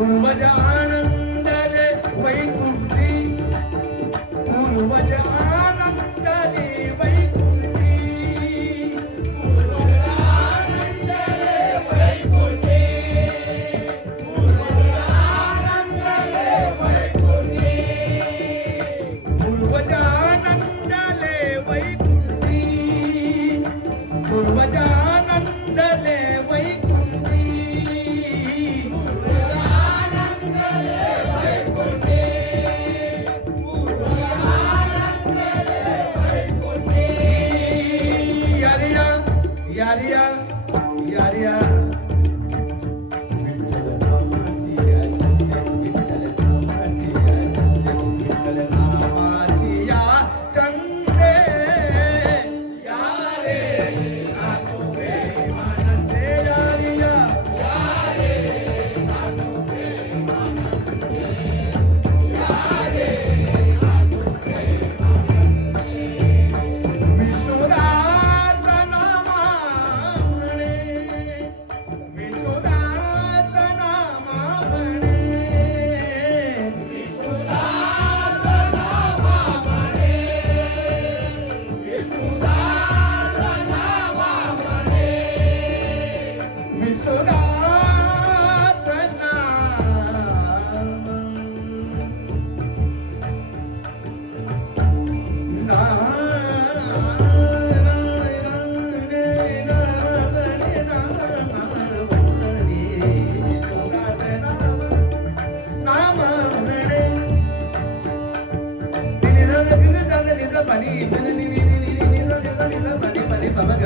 وجعل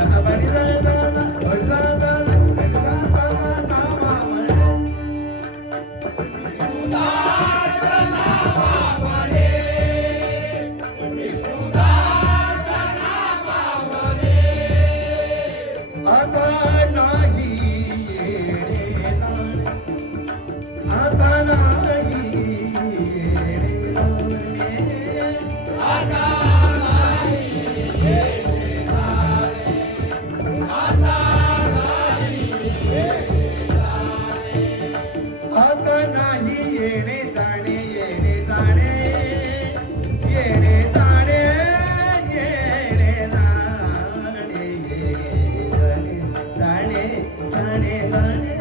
Yeah. funny, funny.